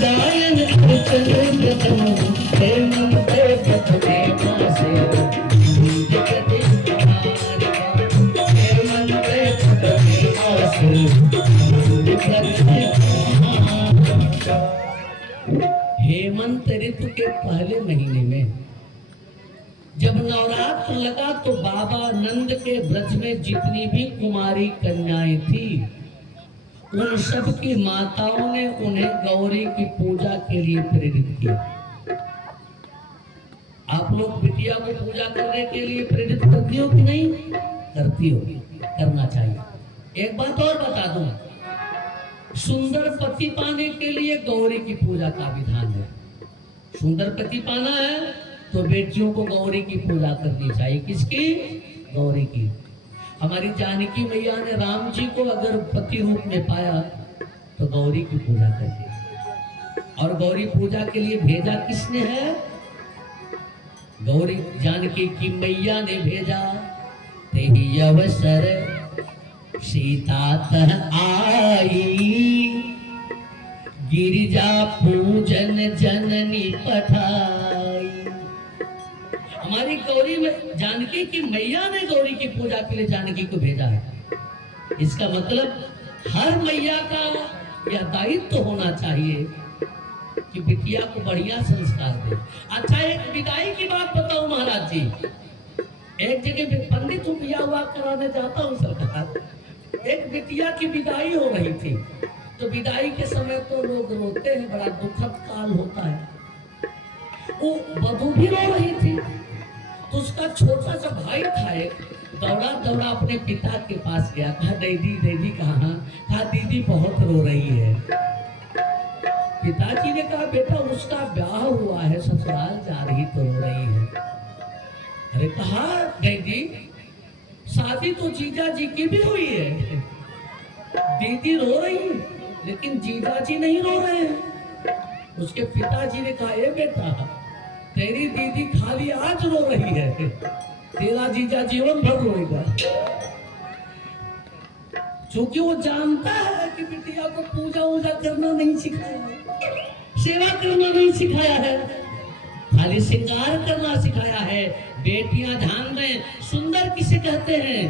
कात्यायन अर्चन व्रतम हेमंत प्रथमे मासे हेमंत ऋतु के पहले महीने में जब नवरात्र लगा तो बाबा नंद के ब्रज में जितनी भी कुमारी कन्याएं थी उन सब की माताओं ने उन्हें गौरी की पूजा के लिए प्रेरित किया। आप लोग बिटिया को पूजा करने के लिए प्रेरित करती हो कि नहीं करती हो? करना चाहिए। एक बात और बता दूं, सुंदर पति पाने के लिए गौरी की पूजा का विधान है। सुंदर पति पाना है तो बेटियों को गौरी की पूजा करनी चाहिए। किसकी? गौरी की। हमारी जानकी मैया ने राम जी को अगर पति रूप में पाया तो गौरी की पूजा करके, और गौरी पूजा के लिए भेजा किसने है? गौरी जानकी की मैया ने भेजा। तेरी अवसर सीता तह आई, गिरिजा पूजन जननी पठाई। हमारी गौरी में जानकी की मैया ने गौरी की पूजा के लिए जानकी को भेजा है। इसका मतलब हर मैया का यह दायित्व तो होना चाहिए कि बिटिया को बढ़िया संस्कार दे। अच्छा, एक विदाई की बात बताओ महाराज जी। एक जगह पंडित बिया हुआ कराने जाता हूँ सरकार, एक बिटिया की विदाई हो रही थी तो विदाई के समय तो लोग रोते हैं, बड़ा दुखद काल होता है। वो वधू भी रो रही थी तो उसका छोटा सा भाई था एक, दौड़ा दौड़ा अपने पिता के पास गया। कहा दीदी दीदी कहाँ? कहा दीदी बहुत रो रही है। पिताजी ने कहा बेटा उसका ब्याह हुआ है, ससुराल जा रही तो रो रही है। अरे कहा दीदी शादी तो जीजा जी की भी हुई है, दीदी रो रही है लेकिन जीजा जी नहीं रो रहे हैं। उसके पिताजी ने कहा ए बेटा तेरी दीदी खाली आज रो रही है, तेरा जीजा जीवन भर रोएगा। क्योंकि वो जानता है कि बिटिया को पूजा वूजा करना नहीं सिखाया, सेवा करना नहीं सिखाया है, खाली श्रृंगार करना सिखाया है। बेटियां ध्यान दें, सुंदर किसे कहते हैं?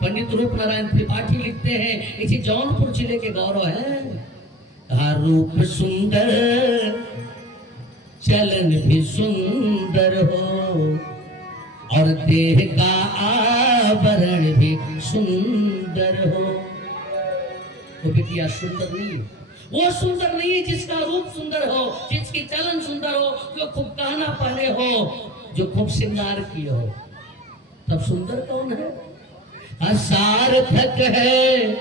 पंडित रूप नारायण त्रिपाठी लिखते हैं, इसी जौनपुर जिले के गौरव है। कहा रूप सुंदर चलन भी सुंदर हो और देह का आवरण भी सुंदर हो। तो बिटिया सुंदर नहीं, वो सुंदर नहीं है जिसका रूप सुंदर हो, जिसकी चलन सुंदर हो, जो खूब गहना पहने हो, जो खूब श्रृंगार किए हो। तब सुंदर कौन है? सार्थक है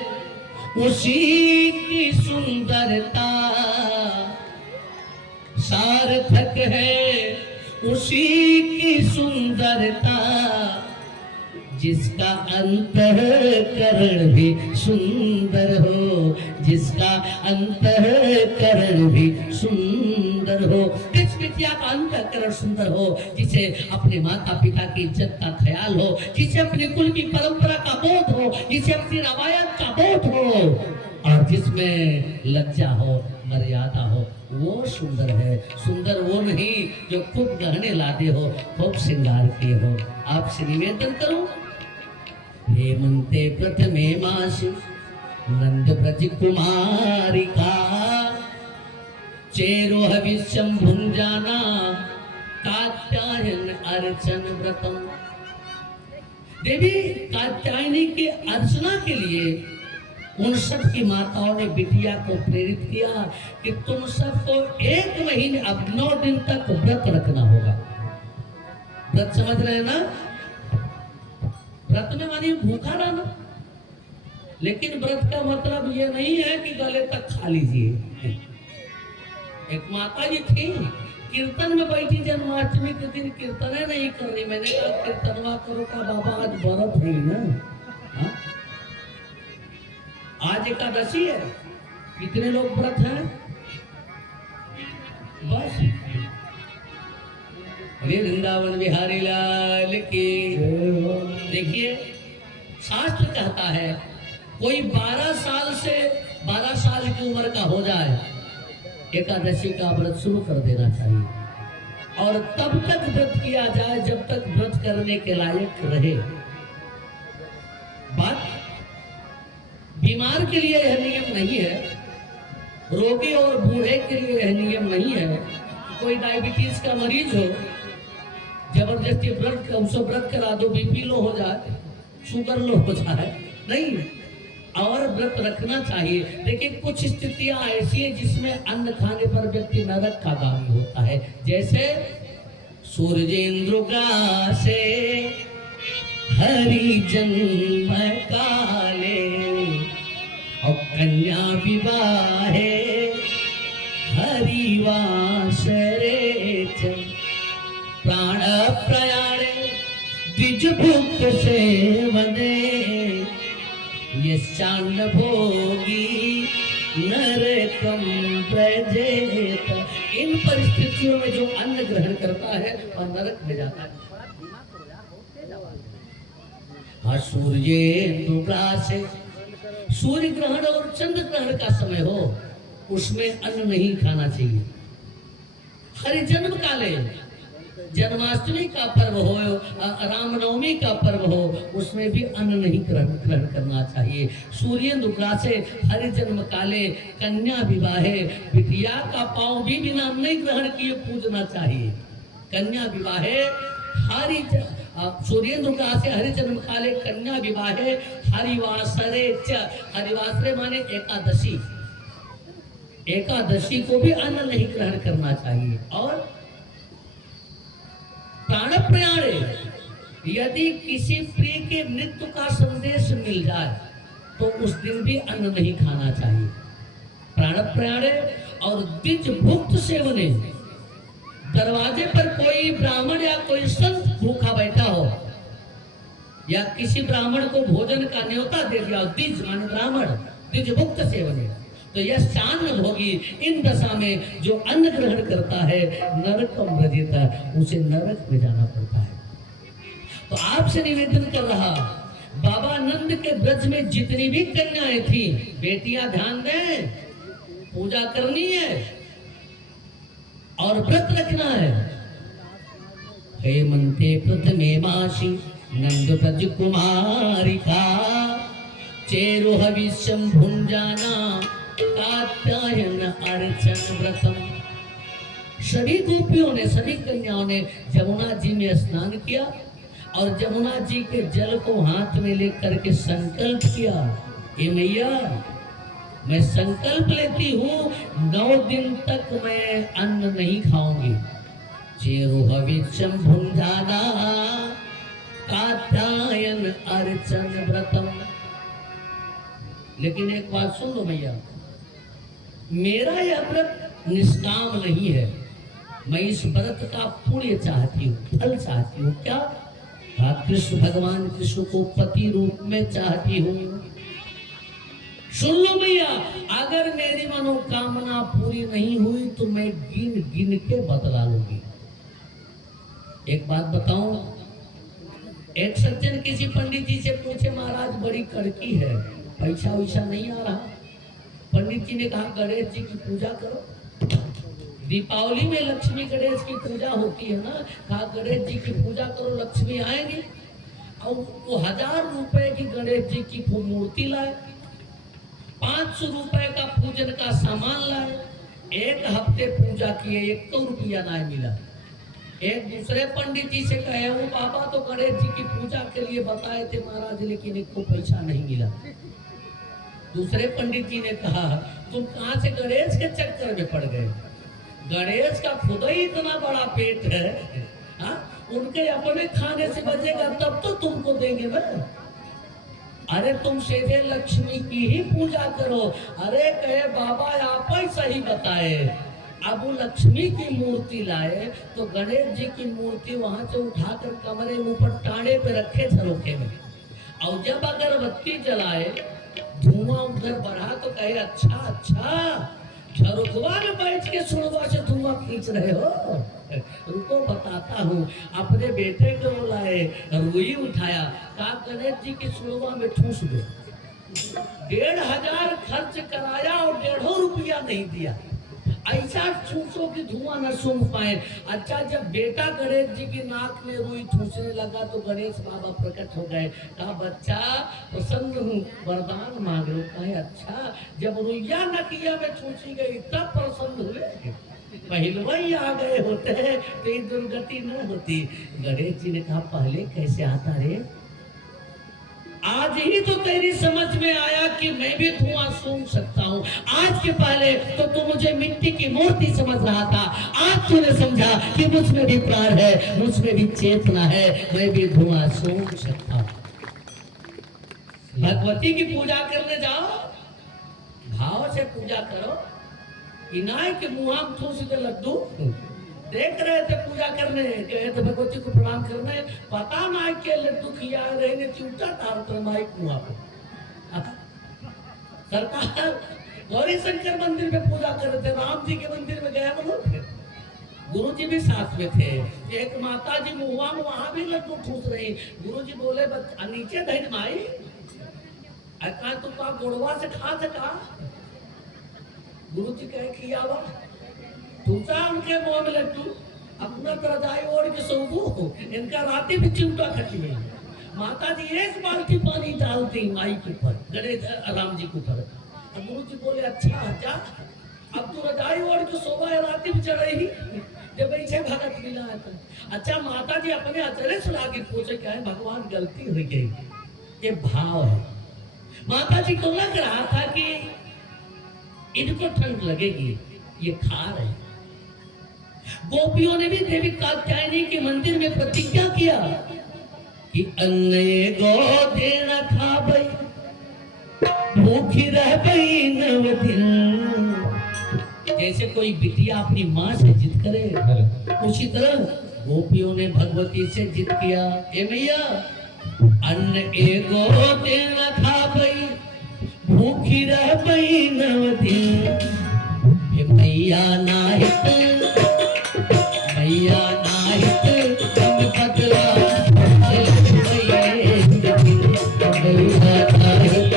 उसी की सुंदरता, सार्थक है उसी की सुंदरता, जिसका अंतःकरण भी सुंदर हो, जिसका अंतःकरण भी सुंदर हो। किस बिटिया का अंतःकरण सुंदर हो? जिसे अपने माता पिता की इज्जत का ख्याल हो, जिसे अपने कुल की परंपरा का बोध हो, जिसे अपनी रवायत का बोध हो, और जिसमें लज्जा हो, मर्यादा हो, वो सुंदर है। सुंदर वो नहीं जो खूब गहने लादे हो, खूब श्रृंगार किए हो। आपसे निवेदन करूं, हेमंते प्रथमे मास नंद ब्रज कुमारिका, चेरो हविष्यम भुंजाना कात्यायन अर्चन व्रतम। देवी कात्यायनी के अर्चना के लिए उन सब की माताओं ने बिटिया को प्रेरित किया कि तुम सबको 1 महीने, अब 9 दिन तक व्रत रखना होगा। व्रत समझ रहे हैं ना? व्रत में मानी भूखा रहना, लेकिन व्रत का मतलब ये नहीं है कि गले तक खा लीजिए। एक माता जी थी, कीर्तन में बैठी, जन्माष्टमी के दिन कीर्तन नहीं करनी। मैंने कहा कीर्तनवा करो का बाबा, आज व्रत है ना, हा? आज एकादशी है, कितने लोग व्रत हैं? बस। अरे वृंदावन बिहारी लाल की। देखिए शास्त्र कहता है कोई 12 साल की उम्र का हो जाए एकादशी का व्रत शुरू कर देना चाहिए और तब तक व्रत किया जाए जब तक व्रत करने के लायक रहे। बात बीमार के लिए यह नियम नहीं है, रोगी और बूढ़े के लिए यह नियम नहीं है। कोई डायबिटीज का मरीज हो, जबरदस्ती व्रत करा दो, बीपी लो हो जाए, शुगर लो हो जाए, नहीं, और व्रत रखना चाहिए। लेकिन कुछ स्थितियां ऐसी है जिसमें अन्न खाने पर व्यक्ति नरक का गामी होता है, जैसे सूर्येंद्र ग्रासे हरि जन्म काले और कन्या विवाहे हरिवासरे प्राण प्रयाणे द्विज भुक्त सेवने यशान्न भोगी नरकम प्रजेत। इन परिस्थितियों में जो अन्न ग्रहण करता है वह नरक में जाता है। सूर्य ग्रहण और चंद्र ग्रहण का समय हो, उसमें अन्न नहीं खाना चाहिए। हरि जन्म काले, जन्माष्टमी का पर्व हो, रामनवमी का पर्व हो, उसमें भी अन्न नहीं ग्रहण करना चाहिए। सूर्येंद्र ग्रासे हरि जन्म काले कन्या विवाहे, बिटिया का पांव भी बिना अन्न ग्रहण किए पूजना चाहिए। कन्या विवाहे हरि सूर्येंद्र ग्रासे हरि जन्म काले कन्या विवाहे हरिवासरे च। हरिवासरे माने एकादशी, एकादशी को भी अन्न नहीं ग्रहण करना चाहिए। और प्राण प्रयाणे, यदि किसी प्रिय के मृत्यु का संदेश मिल जाए तो उस दिन भी अन्न नहीं खाना चाहिए। प्राण प्रयाणे और द्विज भुक्त सेवने, दरवाजे पर कोई ब्राह्मण या कोई संत भूखा बैठा हो या किसी ब्राह्मण को भोजन का न्योता दे दिया, द्विज माने ब्राह्मण, द्विज भुक्त सेवने, तो यह शान होगी। इन दशा में जो अन्न ग्रहण करता है नरकम व्रजेता, उसे नरक में जाना पड़ता है। तो आपसे निवेदन कर रहा, बाबा नंद के ब्रज में जितनी भी कन्याएं थी, बेटियां ध्यान दें, पूजा करनी है और व्रत रखना है। हेमंते प्रथमे मासी नंद ब्रज कुमारिका चेरो हविष्यम भुंजाना कात्यायन अर्चन व्रतम। सभी गोपियों ने, सभी कन्याओं ने जमुना जी में स्नान किया और जमुना जी के जल को हाथ में लेकर के संकल्प किया, हे मैया मैं संकल्प लेती हूँ 9 दिन तक मैं अन्न नहीं खाऊंगी। चेरो हविष्यम भुंजाना कात्यायन अर्चन व्रतम। लेकिन एक बात सुन लो मैया, मेरा यह व्रत निष्काम नहीं है, मैं इस व्रत का पुण्य चाहती हूँ, फल चाहती हूँ। क्या? कृष्ण भगवान कृष्ण को पति रूप में चाहती हूँ। सुन लो भैया, अगर मेरी मनोकामना पूरी नहीं हुई तो मैं गिन गिन के बदला लूंगी। एक बात बताऊं, एक सज्जन किसी पंडित जी से पूछे, महाराज बड़ी कड़की है, पैसा वैसा नहीं आ रहा। पंडित जी ने कहा गणेश जी की पूजा करो, दीपावली में लक्ष्मी गणेश की पूजा होती है ना, कहा गणेश जी की पूजा करो, लक्ष्मी आएगी। और वो 1000 रुपए की गणेश जी की मूर्ति लाए, 500 रुपए का पूजन का सामान लाए, 1 हफ्ते पूजा किए, 1 रुपया ना मिला। एक दूसरे पंडित जी से कहे, वो बाबा तो गणेश जी की पूजा के लिए बताए थे महाराज, लेकिन इनको पैसा नहीं मिला। दूसरे पंडित जी ने कहा, तुम कहां से गणेश के चक्कर में पड़ गए? गणेश का खुद ही इतना बड़ा पेट है, हा? उनके अपने खाने से बचेगा तब तो तुमको देंगे ना। अरे तुम सीधे लक्ष्मी की ही पूजा करो। अरे कहे बाबा आप ही सही बताए। अब वो लक्ष्मी की मूर्ति लाए तो गणेश जी की मूर्ति वहां से उठाकर कमरे में ऊपर टाणे पे रखे झरोखे में, और जब अगरबत्ती जलाए धुआं उधर बढ़ा तो कहे अच्छा अच्छा झरोखवा में बैठ के सुरवा से धुआं खींच रहे हो। उनको बताता हूँ, अपने बेटे को बुलाए, रुई उठाया, कहा गणेश जी की सुरवा में ठूस दो। 1500 खर्च कराया और 1.5 रुपया नहीं दिया। ऐसा ठूसो कि धुआं न सूंघ पाए। अच्छा, जब बेटा गणेश जी की नाक में रुई ठूसने लगा तो गणेश बाबा प्रकट हो गए। कहा, बच्चा प्रसन्न हूँ, वरदान मांग लो। कहे, अच्छा, जब रुइया नकिया में ठूसी गई तब प्रसन्न हुए, पहलवाई आ गए होते तो ये दुर्गति न होती। गणेश जी ने कहा, पहले कैसे आता रे? आज ही तो तेरी समझ में आया कि मैं भी धुआं सूंघ सकता हूँ। आज के पहले तो तू मुझे मिट्टी की मूर्ति समझ रहा था, आज तूने समझा कि मुझ में भी प्राण है, मुझ में भी चेतना है, मैं भी धुआं सूंघ सकता हूँ। भगवती की पूजा करने जाओ, भाव से पूजा करो। इनाय के मुँह में ठूस दे लड्डू देख रहे थे पूजा करने, गए थे भगवती को प्रणाम करने, पता ना के लड्डू खिया रहे चिंता था माइक मुआ को। सरकार गौरी शंकर मंदिर में पूजा कर रहे थे, राम जी के मंदिर में गए मनोज, गुरु जी भी साथ में थे। एक माता जी मुआ में वहां भी लड्डू ठूस रही। गुरु जी बोले, नीचे धैर्य माई, अका तू का गोड़वा से खा सका? गुरु जी कहे किया वा ठूसा उनके मुंह में लड्डू, अपना रजाई ओढ़ के सोबू, इनका राती भी चिमटा खटी है। माता जी एक बाल्टी पानी डालती माई के ऊपर, गणेश राम जी के ऊपर। गुरु जी बोले, अच्छा जा, अब तू रजाई ओढ़ के सोबा है, राती भी चढ़ेगी, जब ऐसे भगत मिला है तो। अच्छा, माता जी अपने अचरे सुला के पूछे, क्या है भगवान गलती हो गई, ये भाव है। माता जी को लग रहा था कि इनको ठंड लगेगी, ये खा रहे। गोपियों ने भी देवी कात्यायनी के मंदिर में प्रतिज्ञा किया कि अन्न गो देना खा भाई, भूखी रह गई 9 दिन। जैसे कोई बिटिया अपनी माँ से जिद करे, उसी तरह गोपियों ने भगवती से जिद किया, ए मैया अन्न एगो देना खा भाई, भूखी रह गई 9 दिन। मैया नाहित, मैया नाहित हम बदला, मैया नाहित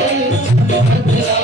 बदला,